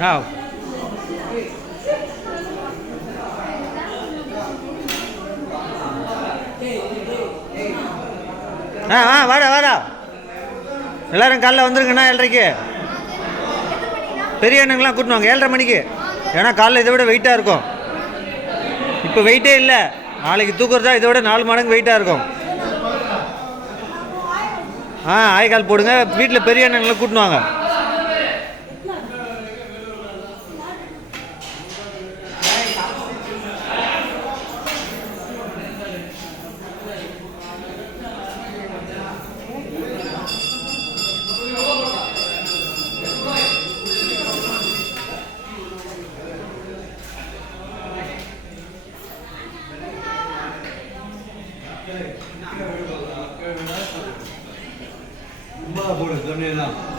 ஆ வாடா வாடா எல்லோரும் காலைல வந்துருங்கண்ணா 7:30க்கு. பெரிய அண்ணங்களாம் கூட்டின்னு வாங்க 7:30 மணிக்கு. ஏன்னா காலைல இதை விட வெயிட்டாக இருக்கும். இப்போ வெயிட்டே இல்லை, நாளைக்கு தூக்குறதா இதை விட 4 மடங்கு வெயிட்டாக இருக்கும். ஆய்கால் போடுங்க. வீட்டில் பெரிய அண்ணங்களை கூட்டின்னு வாங்க. போடு சொன்னேன்